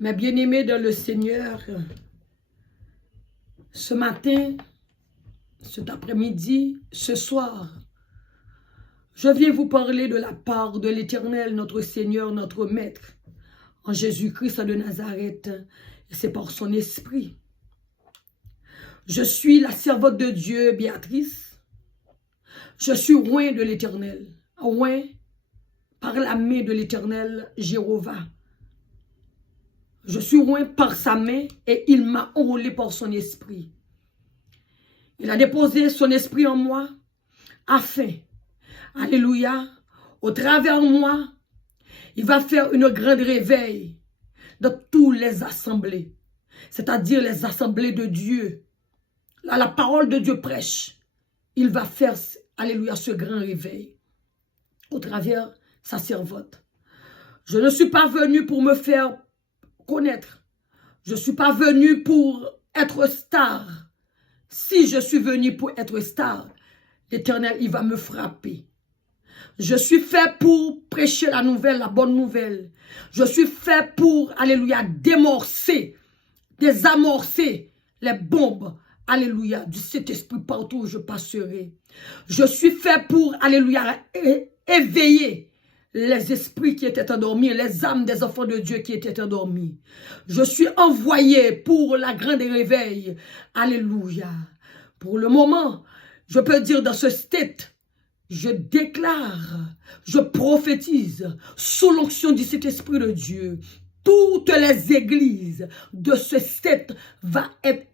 Mes bien-aimés dans le Seigneur, ce matin, cet après-midi, ce soir, je viens vous parler de la part de l'Éternel, notre Seigneur, notre Maître, en Jésus-Christ de Nazareth, et c'est par son esprit. Je suis la servante de Dieu, Béatrice. Je suis oint de l'Éternel, oint par la main de l'Éternel, Jéhovah. Je suis oint par sa main et il m'a enrôlé par son esprit. Il a déposé son esprit en moi afin, alléluia, au travers de moi, il va faire une grande réveil de toutes les assemblées, c'est-à-dire les assemblées de Dieu. Là, la parole de Dieu prêche. Il va faire, alléluia, ce grand réveil au travers de sa servante. Je ne suis pas venu pour me faire connaître. Je ne suis pas venu pour être star. Si je suis venu pour être star, l'Éternel, il va me frapper. Je suis fait pour prêcher la nouvelle, la bonne nouvelle. Je suis fait pour, alléluia, désamorcer les bombes, alléluia, du Saint-Esprit partout où je passerai. Je suis fait pour, alléluia, éveiller les esprits qui étaient endormis, les âmes des enfants de Dieu qui étaient endormis. Je suis envoyé pour la grande réveil. Alléluia. Pour le moment, je peux dire dans ce state, je déclare, je prophétise sous l'onction du Saint-Esprit de Dieu. Toutes les églises de ce state vont être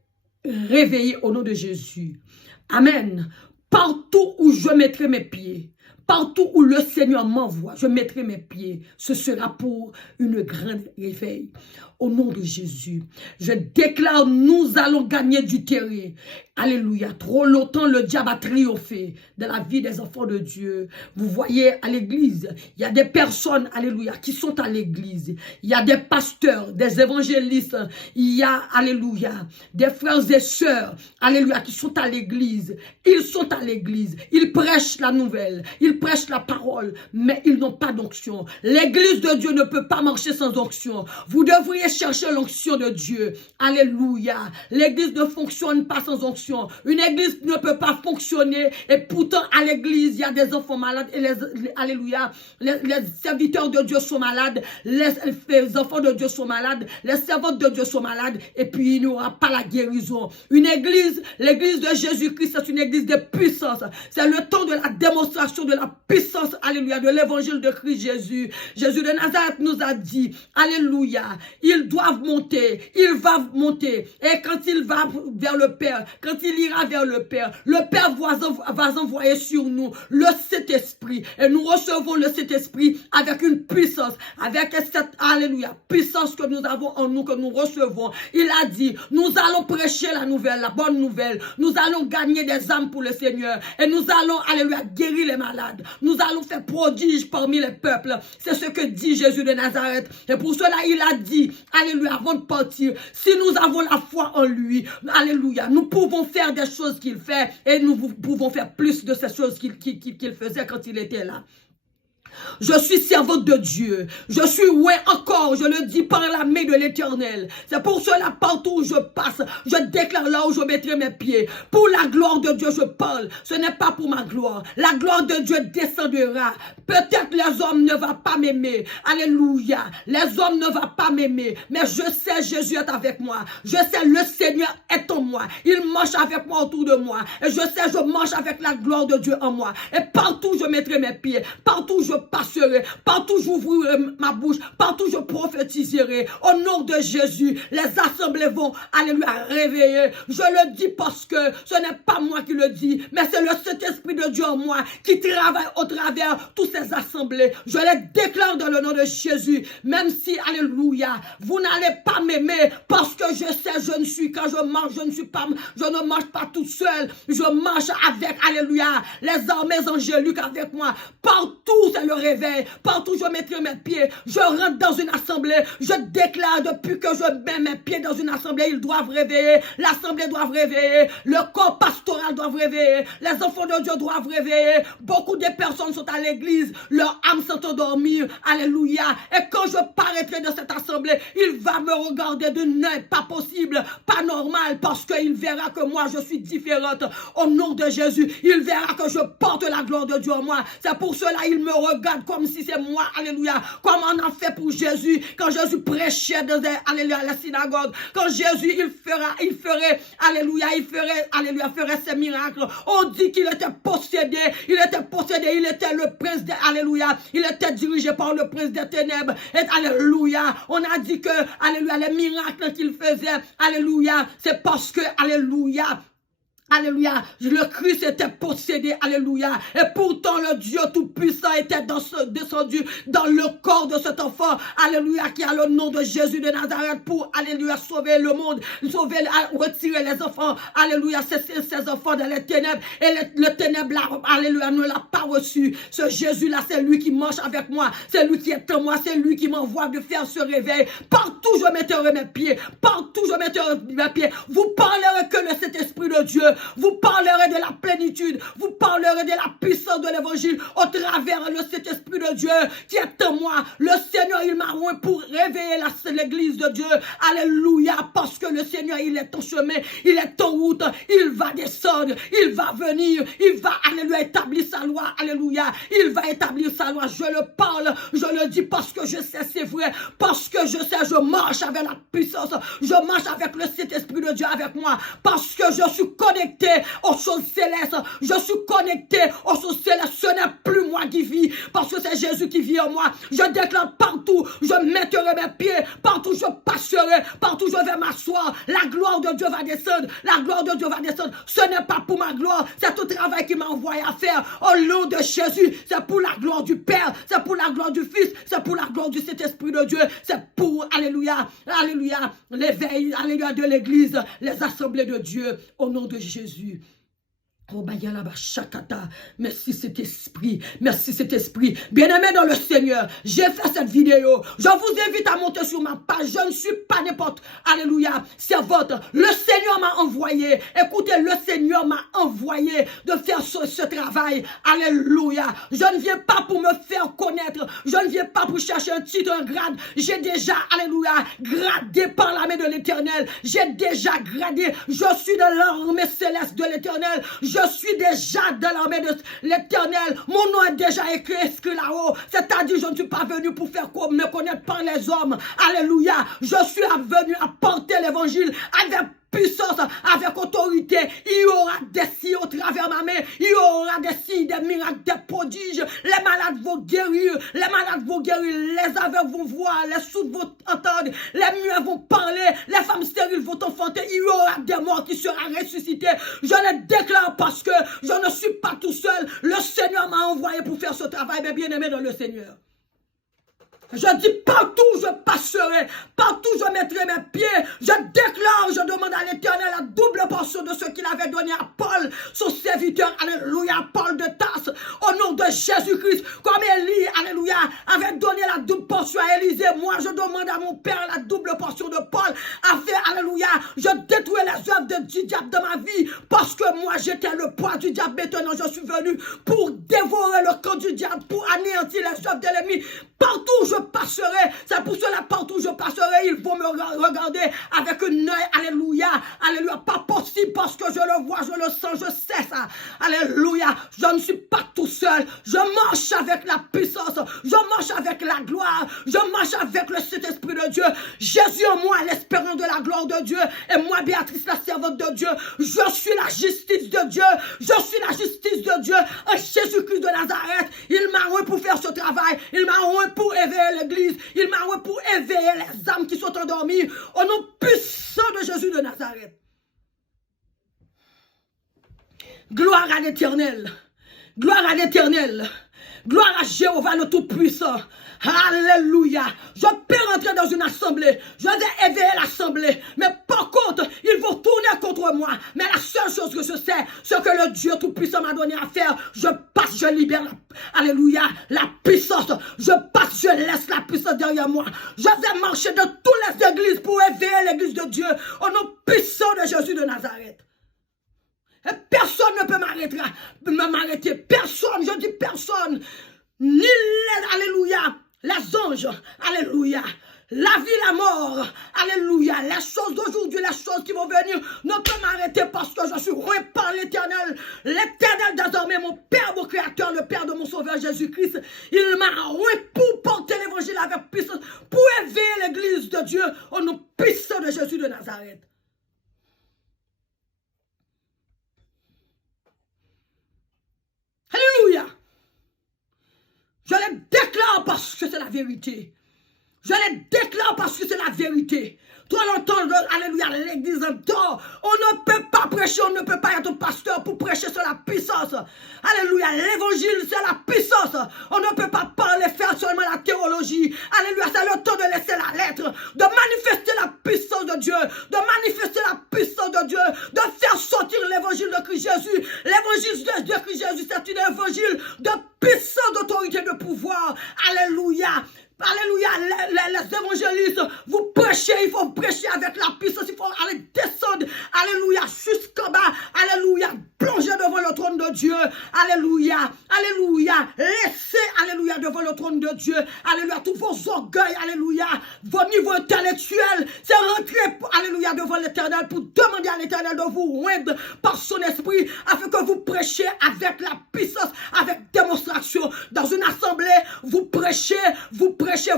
réveillées au nom de Jésus. Amen. Partout où je mettrai mes pieds, partout où le Seigneur m'envoie, je mettrai mes pieds. Ce sera pour une grande réveil. Au nom de Jésus, je déclare, nous allons gagner du terrain. Alléluia. Trop longtemps, le diable a triomphé de la vie des enfants de Dieu. Vous voyez, à l'église, il y a des personnes, alléluia, qui sont à l'église. Il y a des pasteurs, des évangélistes. Il y a, alléluia, des frères et sœurs, alléluia, qui sont à l'église. Ils sont à l'église. Ils prêchent la nouvelle. Ils prêchent la parole, mais ils n'ont pas d'onction. L'église de Dieu ne peut pas marcher sans onction. Vous devriez chercher l'onction de Dieu. Alléluia. L'église ne fonctionne pas sans onction. Une église ne peut pas fonctionner. Et pourtant, à l'église, il y a des enfants malades. Et alléluia, les serviteurs de Dieu sont malades. Les enfants de Dieu sont malades. Les servantes de Dieu sont malades. Et puis, il n'y aura pas la guérison. Une église, l'église de Jésus-Christ, c'est une église de puissance. C'est le temps de la démonstration de la puissance, alléluia, de l'évangile de Christ Jésus. Jésus de Nazareth nous a dit, alléluia, ils doivent monter, ils vont monter. Et quand il va vers le Père, quand il ira vers le Père va envoyer sur nous le Saint-Esprit. Et nous recevons le Saint-Esprit avec une puissance, avec cette, alléluia, puissance que nous avons en nous, que nous recevons. Il a dit, nous allons prêcher la nouvelle, la bonne nouvelle. Nous allons gagner des âmes pour le Seigneur. Et nous allons, alléluia, guérir les malades. Nous allons faire prodige parmi les peuples. C'est ce que dit Jésus de Nazareth. Et pour cela, il a dit, alléluia, avant de partir, si nous avons la foi en lui, alléluia, nous pouvons faire des choses qu'il fait et nous pouvons faire plus de ces choses qu'il faisait quand il était là. Je suis servante de Dieu. Je suis, ouais, encore, je le dis par la main de l'Éternel. C'est pour cela, partout où je passe, je déclare là où je mettrai mes pieds. Pour la gloire de Dieu, je parle. Ce n'est pas pour ma gloire. La gloire de Dieu descendra. Peut-être les hommes ne vont pas m'aimer. Alléluia. Les hommes ne vont pas m'aimer. Mais je sais, Jésus est avec moi. Je sais, le Seigneur est en moi. Il marche avec moi autour de moi. Et je sais, je marche avec la gloire de Dieu en moi. Et partout, je mettrai mes pieds. Partout, je passerai, partout j'ouvrirai ma bouche, partout je prophétiserai. Au nom de Jésus, les assemblées vont, alléluia, réveiller. Je le dis parce que ce n'est pas moi qui le dis, mais c'est le Saint-Esprit de Dieu en moi qui travaille au travers toutes ces assemblées. Je les déclare dans le nom de Jésus, même si, alléluia, vous n'allez pas m'aimer parce que je sais, je ne suis, quand je marche, je ne marche pas tout seul, je marche avec, alléluia, les armées angéliques avec moi. Partout, c'est le réveille, partout où je mettrai mes pieds, je rentre dans une assemblée, je déclare depuis que je mets mes pieds dans une assemblée, ils doivent réveiller, l'assemblée doit réveiller, le corps pastoral doit réveiller, les enfants de Dieu doivent réveiller, beaucoup de personnes sont à l'église, leur âme s'est endormie, alléluia, et quand je paraîtrai de cette assemblée, il va me regarder d'un œil pas possible, pas normal, parce qu'il verra que moi je suis différente, au nom de Jésus, il verra que je porte la gloire de Dieu en moi, c'est pour cela il me regarde comme si c'est moi, alléluia, comme on a fait pour Jésus, quand Jésus prêchait dans alléluia, la synagogue, quand Jésus il ferait, alléluia, il ferait ses miracles, on dit qu'il était possédé, il était le prince de, alléluia, il était dirigé par le prince des ténèbres, et alléluia, on a dit que, alléluia, les miracles qu'il faisait, alléluia, c'est parce que, alléluia, alléluia, le Christ était possédé, alléluia, et pourtant le Dieu Tout-Puissant était descendu dans le corps de cet enfant, alléluia, qui a le nom de Jésus de Nazareth pour, alléluia, sauver le monde, retirer les enfants, alléluia, ces enfants dans les ténèbres, et le ténèbre, alléluia, ne l'a pas reçu. Ce Jésus-là, c'est lui qui marche avec moi, c'est lui qui est en moi, c'est lui qui m'envoie de faire ce réveil. Partout je mettrai mes pieds, partout je mettrai mes pieds, vous parlerez que de cet esprit de Dieu, vous parlerez de la plénitude, vous parlerez de la puissance de l'évangile au travers de cet esprit de Dieu qui est en moi. Le Seigneur, il m'a oint pour réveiller l'église de Dieu. Alléluia, parce que le Seigneur, il est en chemin, il est en route, il va descendre, il va venir, il va, alléluia, établir sa loi, alléluia, il va établir sa loi. Je le parle, je le dis parce que je sais, c'est vrai, parce que je sais, je marche avec la puissance, je marche avec le Saint-Esprit de Dieu avec moi, parce que je suis connecté aux choses célestes, je suis connecté aux choses célestes, ce n'est plus moi qui vis, parce que c'est Jésus qui vit en moi. Je déclare partout, je mettrai mes pieds, partout je passerai, partout je vais m'asseoir, la gloire de Dieu va descendre, la gloire de Dieu va descendre, ce n'est pas pour ma gloire, c'est tout travail qui m'a envoyé à faire, au nom de Jésus, c'est pour la gloire du Père, c'est pour la gloire du Fils, c'est pour la gloire du Saint-Esprit de Dieu, c'est pour, alléluia, alléluia, l'éveil, alléluia, de l'église, les assemblées de Dieu, au nom de Jésus. Oh, merci cet esprit, bien-aimé dans le Seigneur, j'ai fait cette vidéo, je vous invite à monter sur ma page, je ne suis pas n'importe, alléluia, servante, le Seigneur m'a envoyé, écoutez, le Seigneur m'a envoyé de faire ce travail, alléluia, je ne viens pas pour me faire connaître, je ne viens pas pour chercher un titre, un grade, j'ai déjà, alléluia, gradé par la main de l'Éternel, j'ai déjà gradé, je suis dans l'armée céleste de l'Éternel, je suis déjà dans l'armée de l'Éternel. Mon nom est déjà écrit là-haut. C'est-à-dire, je ne suis pas venu pour faire me connaître par les hommes. Alléluia. Je suis venu à porter l'évangile avec puissance, avec autorité. Il y aura des signes au travers de ma main. Il y aura des signes, des miracles, des prodiges. Les malades vont guérir. Les malades vont guérir. Les aveugles vont voir. Les sourds vont entendre. Les muets vont parler. Les femmes stériles vont enfanter. Il y aura des morts qui seront ressuscités. Je le déclare parce que je ne suis pas tout seul. Le Seigneur m'a envoyé pour faire ce travail, mes bien-aimés dans le Seigneur. Je dis partout je passerai, partout je mettrai mes pieds, je déclare, je demande à l'Éternel la double portion de ce qu'il avait donné à Paul, son serviteur, alléluia, Paul de Tarse, au nom de Jésus-Christ, comme Élie, alléluia, avait donné la double portion à Élisée, moi je demande à mon Père la double portion de Paul, à faire, alléluia, je détruis les œuvres du diable dans ma vie, parce que moi j'étais le poids du diable, maintenant je suis venu pour dévorer le camp du diable, pour anéantir les œuvres de l'ennemi, partout je passerai, c'est pour cela partout je passerai, ils vont me regarder avec un œil, alléluia, alléluia, pas possible parce que je le vois, je le sens, je sais ça, alléluia, je ne suis pas tout seul, je marche avec la puissance, je marche avec la gloire, je marche avec le Saint-Esprit de Dieu, Jésus en moi, l'espérance de la gloire de Dieu, et moi Béatrice, la servante de Dieu, je suis la justice de Dieu, je suis la justice de Dieu, en Jésus-Christ de Nazareth, il m'a envoyé pour faire ce travail, il m'a envoyé pour éveiller l'église, il m'a envoyé pour éveiller les âmes qui sont endormies au nom puissant de Jésus de Nazareth. Gloire à l'Éternel, gloire à l'Éternel, gloire à Jéhovah le Tout-Puissant. Alléluia. Je peux rentrer dans une assemblée, je vais éveiller l'assemblée, mais par contre, il faut tourner tourner contre moi. Mais la seule chose que je sais, ce que le Dieu Tout-Puissant m'a donné à faire, je passe, je libère, alléluia, la puissance. Je passe, je laisse la puissance derrière moi. Je vais marcher dans toutes les églises pour éveiller l'église de Dieu au nom puissant de Jésus de Nazareth. Et personne ne peut m'arrêter. Personne, je dis personne. Ni les, alléluia, les anges, alléluia. La vie, la mort, alléluia. Les choses d'aujourd'hui, les choses qui vont venir ne peuvent m'arrêter parce que je suis roi par l'Éternel. L'Éternel désormais, mon Père, mon Créateur, le Père de mon Sauveur Jésus-Christ. Il m'a roi pour porter l'évangile avec puissance, pour éveiller l'église de Dieu au nom puissant de Jésus de Nazareth. Alléluia. Je le déclare parce que c'est la vérité. Je le déclare parce que c'est la vérité. Toi, l'entendre, alléluia, l'église en tort. On ne peut pas prêcher, on ne peut pas être pasteur pour prêcher sur la puissance. Alléluia, l'évangile, c'est la puissance. On ne peut pas parler, faire seulement la théologie. Alléluia, c'est le temps de laisser la lettre, de manifester la puissance de Dieu, de manifester la puissance de Dieu, de faire sortir l'évangile de Christ Jésus. L'évangile de Christ Jésus, c'est un évangile de puissance, d'autorité, de pouvoir. Alléluia. Alléluia, les évangélistes, vous prêchez, il faut prêcher avec la puissance, il faut aller descendre, alléluia, jusqu'en bas, alléluia, plonger devant le trône de Dieu, alléluia, alléluia, laissez, alléluia, devant le trône de Dieu, alléluia, tous vos orgueils, alléluia, vos niveaux intellectuels, c'est rentrer, alléluia, devant l'Éternel pour demander à l'Éternel de vous rendre par son esprit, afin que vous prêchiez avec la puissance, avec démonstration, dans une assemblée, vous prêchez,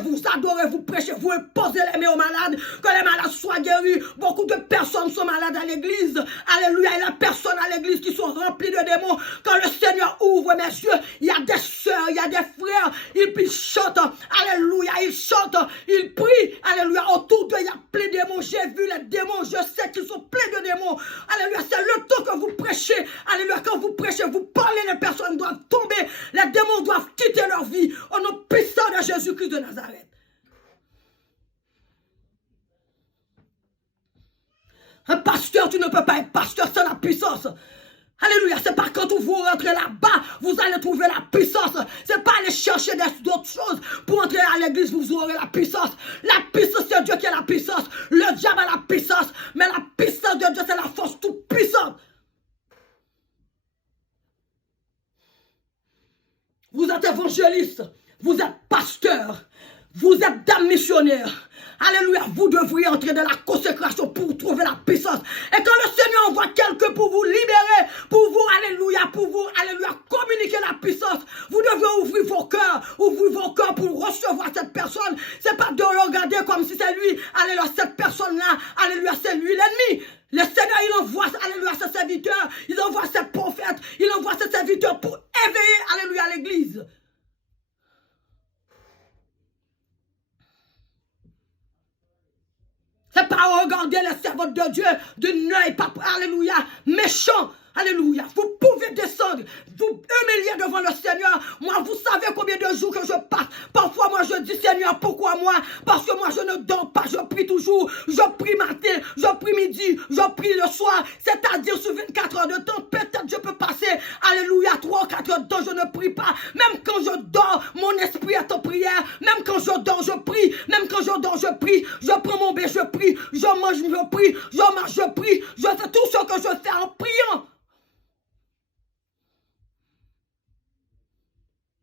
vous adorez, vous prêchez, vous imposez les mains aux malades, que les malades soient guéris. Beaucoup de personnes sont malades à l'église. Alléluia, il y a des personnes à l'église qui sont remplies de démons. Quand le Seigneur ouvre mes yeux, il y a des soeurs, il y a des frères, ils chantent, alléluia, ils chantent, ils prient, alléluia, autour d'eux, il y a plein de démons. J'ai vu les démons, je sais qu'ils sont pleins de démons. Alléluia, c'est le temps que vous prêchez. Alléluia, quand vous prêchez, vous parlez, les personnes doivent tomber, les démons doivent quitter leur vie. Au nom puissant de Jésus-Christ de Nazareth. Un pasteur, tu ne peux pas être pasteur sans la puissance. Alléluia, c'est pas quand vous rentrez là-bas, vous allez trouver la puissance. C'est pas aller chercher d'autres choses pour entrer à l'église, vous aurez la puissance. La puissance, c'est Dieu qui a la puissance. Le diable a la puissance, mais la puissance de Dieu, c'est la force toute puissante. Vous êtes évangéliste, vous êtes pasteur, vous êtes dame missionnaire. Alléluia, vous devriez entrer dans la consécration pour trouver la puissance. Et quand le Seigneur envoie quelqu'un pour vous libérer, pour vous, alléluia, communiquer la puissance, vous devez ouvrir vos cœurs pour recevoir cette personne. C'est pas de le regarder comme si c'est lui, alléluia, cette personne-là, alléluia, c'est lui l'ennemi. Le Seigneur, il envoie, alléluia, ses serviteurs, il envoie ses prophètes, il envoie ses serviteurs pour éveiller, alléluia, l'église. C'est pas regarder les servantes de Dieu d'un œil, alléluia, méchant. Alléluia. Vous pouvez descendre, vous humilier devant le Seigneur. Moi, vous savez combien de jours que je passe. Parfois, moi, je dis, Seigneur, pourquoi moi? Parce que moi, je ne dors pas, je prie toujours. Je prie matin, je prie midi, je prie le soir. C'est-à-dire, sur 24 heures de temps, peut-être je peux passer, alléluia, 3 ou 4 heures de temps, je ne prie pas. Même quand je dors, mon esprit est en prière. Même quand je dors, je prie. Même quand je dors, je prie. Je prends mon bain, je prie. Je mange, je prie. Je marche, je prie. Je fais tout ce que je fais en priant.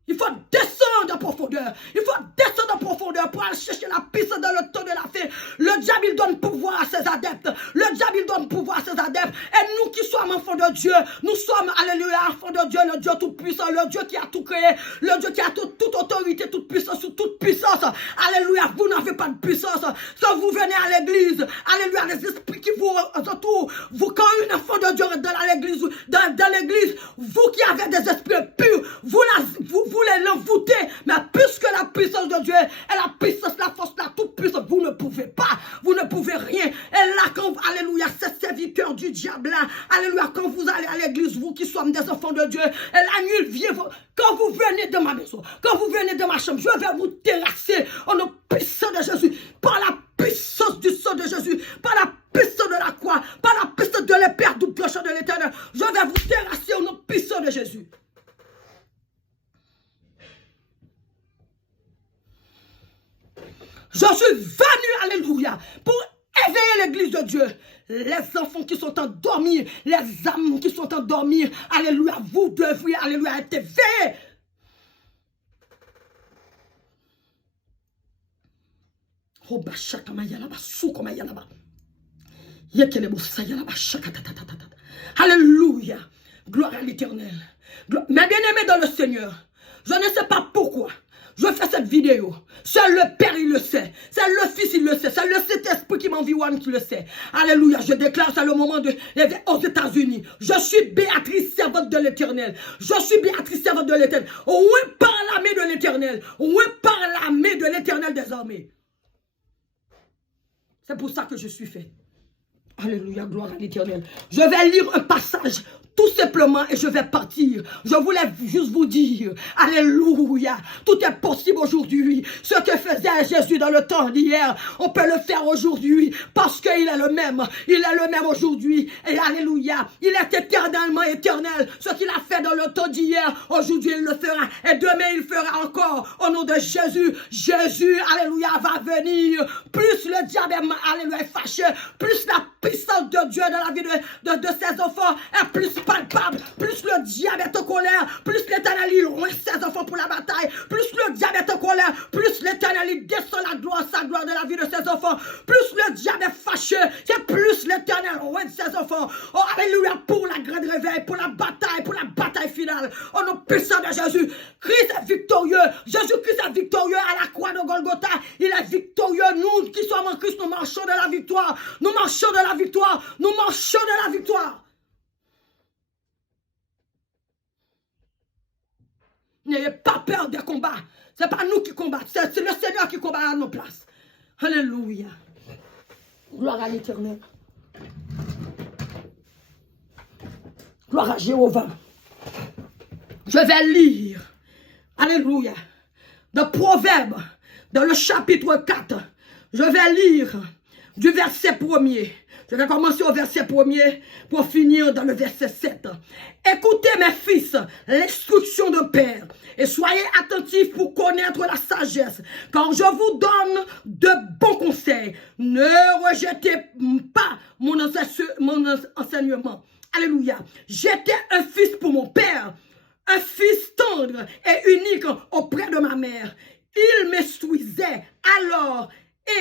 Il faut descendre en profondeur. Il faut descendre en profondeur pour aller chercher la puissance dans le temps de la fin. Le diable, il donne pouvoir à ses adeptes. Le diable, il donne pouvoir à ses adeptes. Et nous qui sommes enfants de Dieu, nous sommes, alléluia, enfants de Dieu, le Dieu tout-puissant, le Dieu qui a tout créé, le Dieu qui a toute autorité, toute puissance, toute puissance. Alléluia, vous n'avez pas de puissance. Quand vous venez à l'église, alléluia, les esprits qui vous entourent, vous, quand un enfant de Dieu est dans l'église, vous qui avez des esprits purs, vous les l'envoûter, mais puisque la puissance de Dieu est la puissance, la force, la toute puissance, vous ne pouvez pas, vous ne pouvez rien. Et là, quand, alléluia, ces serviteurs du diable là, alléluia, quand vous allez à l'église, vous qui sommes des enfants de Dieu, et la nuit vient, quand vous venez de ma maison, quand vous venez de ma chambre, je vais vous terrasser au nom puissant de Jésus, par la puissance du sang de Jésus, par la puissance de la croix, par la puissance Je suis venu, alléluia, pour éveiller l'église de Dieu. Les enfants qui sont endormis, les âmes qui sont endormies, alléluia, vous devriez, alléluia, être éveillés. Oh, alléluia, gloire à l'Éternel. Mes bien-aimés dans le Seigneur, je ne sais pas pourquoi je fais cette vidéo. Seul le Père, il le sait. C'est le Fils, il le sait. C'est le Saint-Esprit qui m'environne qui le sait. Alléluia. Je déclare, c'est le moment de aux États-Unis. Je suis Béatrice, servante de l'Éternel. Je suis Béatrice, servante de l'Éternel. Oui, par la main de l'Éternel. Oui, par la main de l'Éternel des armées. C'est pour ça que je suis fait. Alléluia, gloire à l'Éternel. Je vais lire un passage tout simplement et je vais partir. Je voulais juste vous dire, alléluia, tout est possible aujourd'hui. Ce que faisait Jésus dans le temps d'hier, on peut le faire aujourd'hui parce qu'il est le même. Il est le même aujourd'hui. Et alléluia, il est éternellement éternel. Ce qu'il a fait dans le temps d'hier, aujourd'hui il le fera. Et demain il fera encore. Au nom de Jésus, Jésus, alléluia, va venir. Plus le diable est, alléluia, est fâché, plus la puissance de Dieu dans la vie de ses enfants est plus palpable, plus le diable est en colère, plus l'Éternel il loin ses enfants pour la bataille, plus le diable est en colère, plus l'Éternel il descend la gloire, sa gloire dans la vie de ses enfants, plus le diable est fâché, c'est plus l'Éternel loin de ses enfants. Oh alléluia, pour la grande réveil, pour la bataille finale, au nom puissant de Jésus. Christ est victorieux, Jésus-Christ est victorieux à la croix de Golgotha, il est victorieux. Nous qui sommes en Christ, nous marchons de la victoire, nous marchons de la victoire, nous marchons de la victoire. N'ayez pas peur des combats. Ce n'est pas nous qui combattons. C'est le Seigneur qui combat à nos places. Alléluia. Gloire à l'Éternel. Gloire à Jéhovah. Je vais lire. Alléluia. De Proverbes, dans le chapitre 4. Je vais lire du verset 1er. Je vais commencer au verset 1er pour finir dans le verset 7. Écoutez mes fils, l'instruction d'un père, et soyez attentifs pour connaître la sagesse, car je vous donne de bons conseils. Ne rejetez pas mon enseignement. Alléluia. J'étais un fils pour mon père, un fils tendre et unique auprès de ma mère. Il m'instruisait alors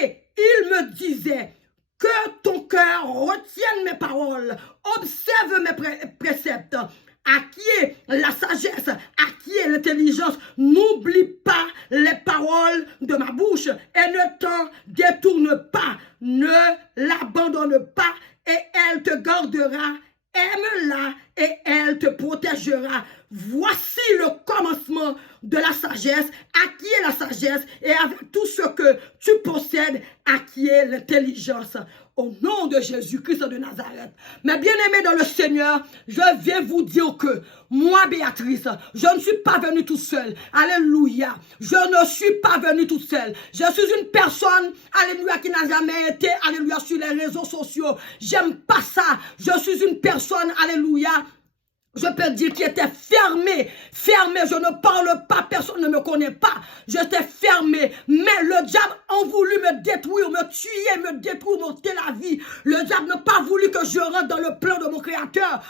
et il me disait: que ton cœur retienne mes paroles, observe mes préceptes, acquiert la sagesse, acquiert l'intelligence, n'oublie pas les paroles de ma bouche et ne t'en détourne pas, ne l'abandonne pas et elle te gardera, aime-la et elle te protégera. Voici le commencement de la sagesse, acquiert la sagesse et avec tout ce que tu possèdes, acquiert l'intelligence. Au nom de Jésus-Christ de Nazareth. Mes bien-aimés dans le Seigneur, je viens vous dire que moi, Béatrice, je ne suis pas venue toute seule. Alléluia. Je ne suis pas venue toute seule. Je suis une personne, alléluia, qui n'a jamais été, alléluia, sur les réseaux sociaux. J'aime pas ça. Je suis une personne, alléluia, je peux dire qu'il était fermé, je ne parle pas, personne ne me connaît pas, j'étais fermé, mais le diable a voulu me détruire, me tuer, me détruire, m'ôter la vie. Le diable n'a pas voulu que je rentre dans le plan de mon Créateur.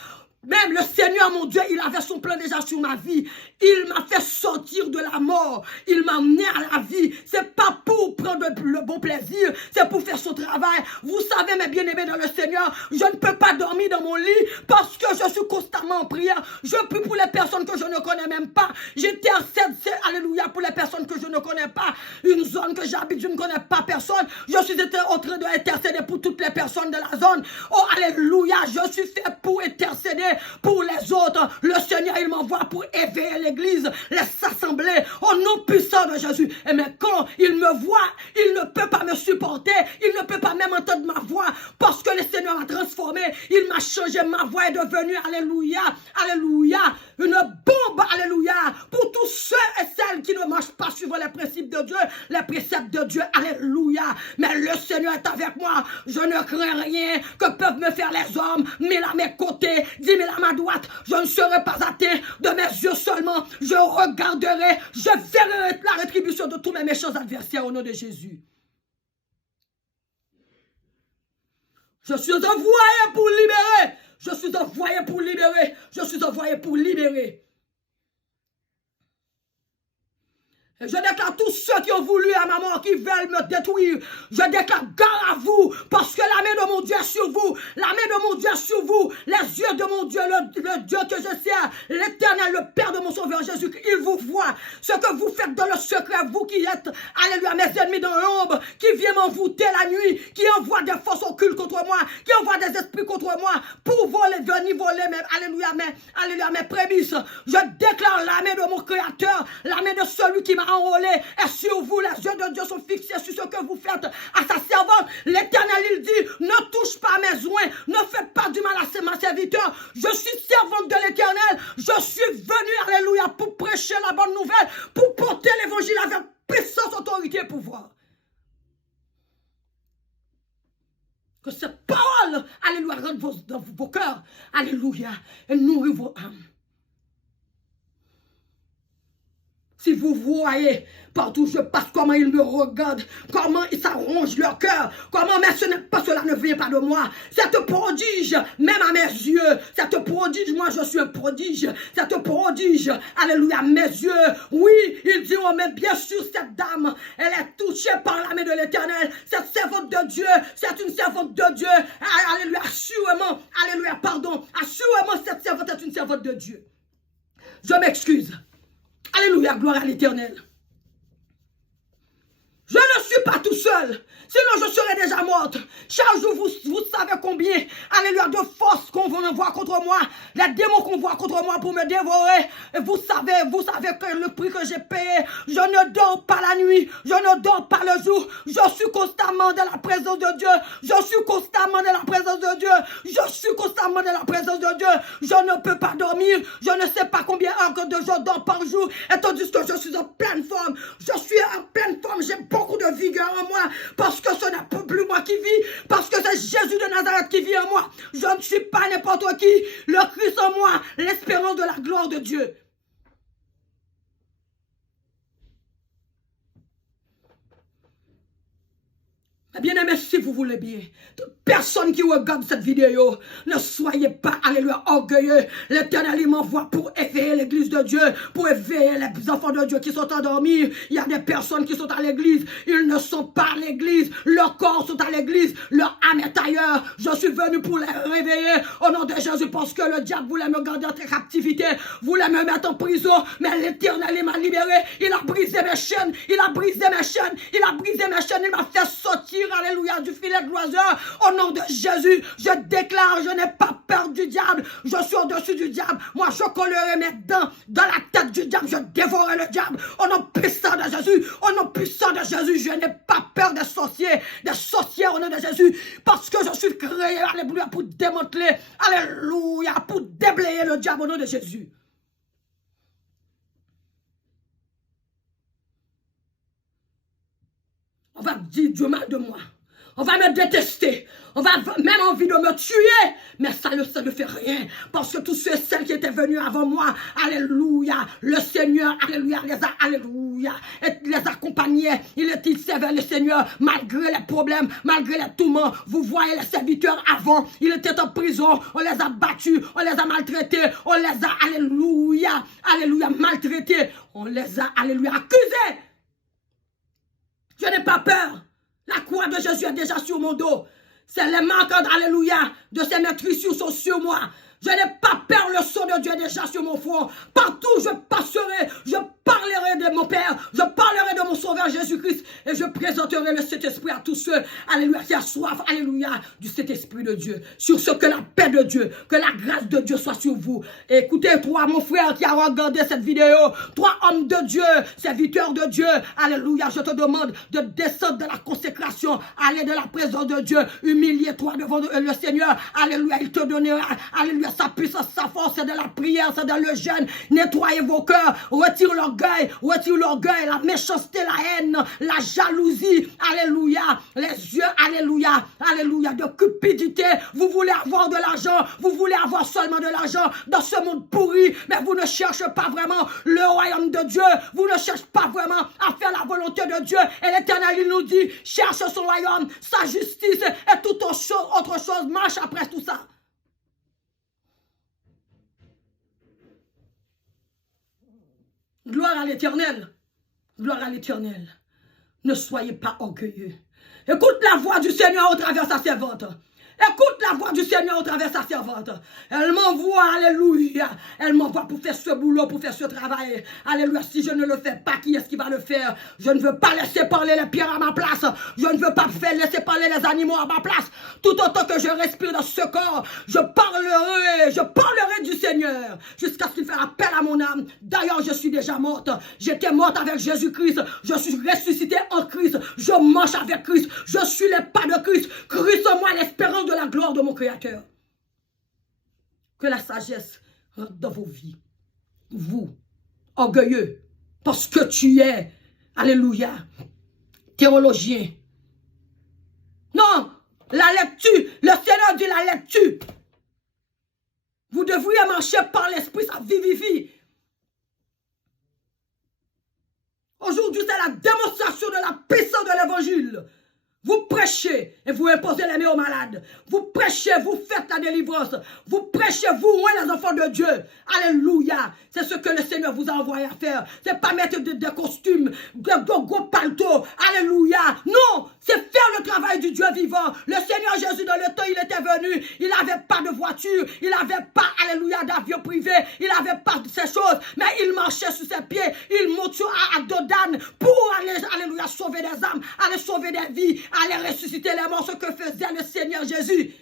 Même le Seigneur, mon Dieu, il avait son plan déjà sur ma vie. Il m'a fait sortir de la mort. Il m'a amené à la vie. C'est pas pour prendre le bon plaisir. C'est pour faire son travail. Vous savez, mes bien-aimés dans le Seigneur, je ne peux pas dormir dans mon lit parce que je suis constamment en prière. Je prie pour les personnes que je ne connais même pas. J'intercède, alléluia, pour les personnes que je ne connais pas. Une zone que j'habite, je ne connais pas personne. Je suis en train d'intercéder pour toutes les personnes de la zone. Oh, alléluia, je suis fait pour intercéder pour les autres. Le Seigneur, il m'envoie pour éveiller l'église, les assembler au nom puissant de Jésus. Et mais quand il me voit, il ne peut pas me supporter, il ne peut pas même entendre ma voix parce que le Seigneur m'a transformé, il m'a changé, ma voix est devenue, alléluia, alléluia, une bombe, alléluia, pour tous ceux et celles qui ne marchent pas suivant les principes de Dieu, les préceptes de Dieu, alléluia. Mais le Seigneur est avec moi, je ne crains rien que peuvent me faire les hommes, 1000 à mes côtés, 10 000 à ma droite, je ne serai pas atteint de mes yeux seulement, je regarderai, je verrai la rétribution de tous mes méchants adversaires au nom de Jésus. Je suis envoyé pour libérer. Je suis envoyé pour libérer. Je suis envoyé pour libérer. Je déclare tous ceux qui ont voulu à ma mort, qui veulent me détruire. Je déclare garde à vous, parce que la main de mon Dieu est sur vous. La main de mon Dieu est sur vous. Les yeux de mon Dieu, le Dieu que je sers, l'Éternel, le Père de mon Sauveur Jésus, il vous voit. Ce que vous faites dans le secret, vous qui êtes, alléluia, mes ennemis dans l'ombre, qui viennent m'envoûter la nuit, qui envoient des forces occultes contre moi, qui envoient des esprits contre moi, pour voler, venir voler, mes prémices. Je déclare la main de mon Créateur, la main de celui qui m'a enrôlé est sur vous. Les yeux de Dieu sont fixés sur ce que vous faites à sa servante. L'Éternel, il dit, ne touche pas mes soins, ne faites pas du mal à ma serviteur. Je suis servante de l'Éternel. Je suis venu, alléluia, pour prêcher la bonne nouvelle, pour porter l'évangile avec puissance, autorité et pouvoir. Que cette parole, alléluia, rentre dans vos cœurs, alléluia, et nourrit vos âmes. Si vous voyez partout où je passe, comment ils me regardent, comment ils s'arrangent leur cœur, comment, mais ce n'est pas, cela ne vient pas de moi. Cette prodige, même à mes yeux, cette prodige, moi je suis un prodige, cette prodige, alléluia, à mes yeux, oui, ils diront, mais bien sûr, cette dame, elle est touchée par la main de l'Éternel, cette servante de Dieu, c'est une servante de Dieu, alléluia, assurément, alléluia, pardon, assurément, cette servante est une servante de Dieu. Je m'excuse. Alléluia, gloire à l'Éternel. Je ne suis pas tout seul. Sinon, je serais déjà morte. Chaque jour, vous savez combien, alléluia, de force qu'on envoie contre moi. Les démons qu'on voit contre moi pour me dévorer. Et vous savez que le prix que j'ai payé, je ne dors pas la nuit. Je ne dors pas le jour. Je suis constamment dans la présence de Dieu. Je suis constamment dans la présence de Dieu. Je suis constamment dans la présence de Dieu. Je ne peux pas dormir. Je ne sais pas combien de je dors par jour. Et tandis que je suis en pleine forme. Je suis en pleine forme. J'ai beaucoup de vigueur en moi. Parce que ce n'est plus moi qui vis. Parce que c'est Jésus de Nazareth qui vit en moi. Je ne suis pas n'importe qui. Le Christ en moi. L'espérance de la gloire de Dieu. Bien aimé, si vous voulez bien, toute personne qui regarde cette vidéo, ne soyez pas, alléluia, orgueilleux. L'Éternel m'envoie pour éveiller l'église de Dieu, pour éveiller les enfants de Dieu qui sont endormis. Il y a des personnes qui sont à l'église, ils ne sont pas à l'église, leurs corps sont à l'église, leur âme est ailleurs. Je suis venu pour les réveiller au nom de Jésus, parce que le diable voulait me garder en captivité, voulait me mettre en prison, mais l'Éternel m'a libéré. Il a brisé mes chaînes, il a brisé mes chaînes, il a brisé mes chaînes, il m'a fait sortir, alléluia, du filet de l'oiseur. Au nom de Jésus, je déclare, je n'ai pas peur du diable. Je suis au-dessus du diable. Moi, je collerai mes dents dans la tête du diable. Je dévorerai le diable. Au nom puissant de Jésus, au nom puissant de Jésus, je n'ai pas peur des sorciers au nom de Jésus. Parce que je suis créé, alléluia, pour démanteler, alléluia, pour déblayer le diable au nom de Jésus. On va dire du mal de moi. On va me détester. On va même envie de me tuer. Mais ça ne fait rien. Parce que tous ceux et celles qui étaient venus avant moi, alléluia, le Seigneur, alléluia, les accompagnait. Il servait le Seigneur malgré les problèmes, malgré les tourments. Vous voyez les serviteurs avant, ils étaient en prison. On les a battus, on les a maltraités. On les a, alléluia, maltraités. On les a, alléluia, accusés. Je n'ai pas peur. La croix de Jésus est déjà sur mon dos. C'est les marques, alléluia, de ces meurtrissures sont sur moi. Je n'ai pas peur, le sang de Dieu est déjà sur mon front. Partout je passerai, je parlerai de mon Père, je parlerai de mon Sauveur Jésus-Christ et je présenterai le Saint-Esprit à tous ceux, alléluia, qui a soif, alléluia, du Saint-Esprit de Dieu. Sur ce, que la paix de Dieu, que la grâce de Dieu soit sur vous. Écoutez, toi, mon frère qui a regardé cette vidéo, toi, homme de Dieu, serviteur de Dieu, alléluia, je te demande de descendre de la consécration, aller de la présence de Dieu, humilier-toi devant le Seigneur, alléluia, il te donnera, alléluia, sa puissance, sa force, c'est de la prière, c'est de le jeûne. Nettoyez vos cœurs, retire l'orgueil, la méchanceté, la haine, la jalousie, alléluia, les yeux Dieu, alléluia, alléluia, de cupidité. Vous voulez avoir de l'argent, vous voulez avoir seulement de l'argent dans ce monde pourri, mais vous ne cherchez pas vraiment le royaume de Dieu. Vous ne cherchez pas vraiment à faire la volonté de Dieu. Et l'Éternel, il nous dit, cherche son royaume, sa justice et toute autre chose, marche après tout ça. Gloire à l'Éternel. Gloire à l'Éternel. Ne soyez pas orgueilleux. Écoute la voix du Seigneur au travers de sa servante. Écoute la voix du Seigneur au travers de sa servante. Elle m'envoie, alléluia. Elle m'envoie pour faire ce boulot, pour faire ce travail. Alléluia. Si je ne le fais pas, qui est-ce qui va le faire? Je ne veux pas laisser parler les pierres à ma place. Je ne veux pas laisser parler les animaux à ma place. Tout autant que je respire dans ce corps, je parlerai du Seigneur jusqu'à ce qu'il fasse appel à mon âme. D'ailleurs, je suis déjà morte. J'étais morte avec Jésus-Christ. Je suis ressuscité en Christ. Je marche avec Christ. Je suis les pas de Christ. Christ en moi, l'espérance de la gloire de mon Créateur. Que la sagesse rentre dans vos vies. Vous, orgueilleux, parce que tu es, alléluia, théologien. Non, la lecture, le Seigneur dit la lecture. Vous devriez marcher par l'esprit, ça vivifie. Aujourd'hui, c'est la démonstration de la puissance de l'évangile. Vous prêchez et vous imposez les mains aux malades. Vous prêchez, vous faites la délivrance. Vous prêchez, vous ouvrez les enfants de Dieu. Alléluia. C'est ce que le Seigneur vous a envoyé à faire. C'est pas mettre des costumes, de gros paltots. Alléluia. Non, c'est faire le travail du Dieu vivant. Le Seigneur Jésus, dans le temps, il était venu. Il n'avait pas de voiture. Il n'avait pas, alléluia, d'avion privé. Il n'avait pas de ces choses. Mais il marchait sur ses pieds. Il montait à Dodan pour aller, alléluia, sauver des âmes, aller sauver des vies, aller ressusciter les morts, ce que faisait le Seigneur Jésus.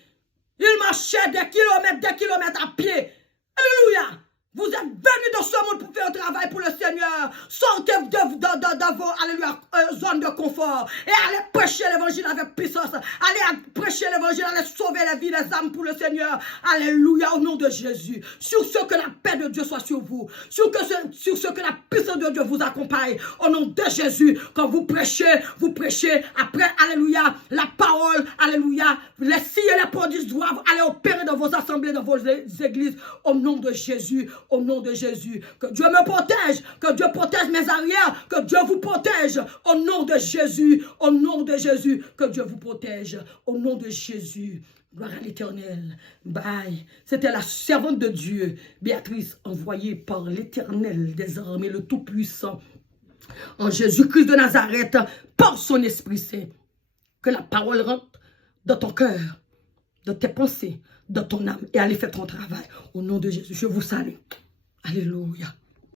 Il marchait des kilomètres à pied. Alléluia. Vous êtes venus dans ce monde pour faire un travail pour le Seigneur. Sortez de vos, alléluia, zones de confort et allez prêcher l'évangile avec puissance. Allez prêcher l'évangile, allez sauver la vie des âmes pour le Seigneur. Alléluia, au nom de Jésus. Sur ce que la paix de Dieu soit sur vous. Sur ce que la puissance de Dieu vous accompagne. Au nom de Jésus, quand vous prêchez après, alléluia, la parole, alléluia, les signes et les prodiges doivent aller opérer dans vos assemblées, dans vos églises. Au nom de Jésus. Au nom de Jésus, que Dieu me protège, que Dieu protège mes arrières, que Dieu vous protège, au nom de Jésus, au nom de Jésus, que Dieu vous protège, au nom de Jésus. Gloire à l'Éternel. Bye. C'était la servante de Dieu, Béatrice, envoyée par l'Éternel des armées, le Tout-Puissant, en Jésus-Christ de Nazareth, par son Esprit Saint. Que la parole rentre dans ton cœur, dans tes pensées, dans ton âme, et allez faire ton travail. Au nom de Jésus, je vous salue. Alléluia.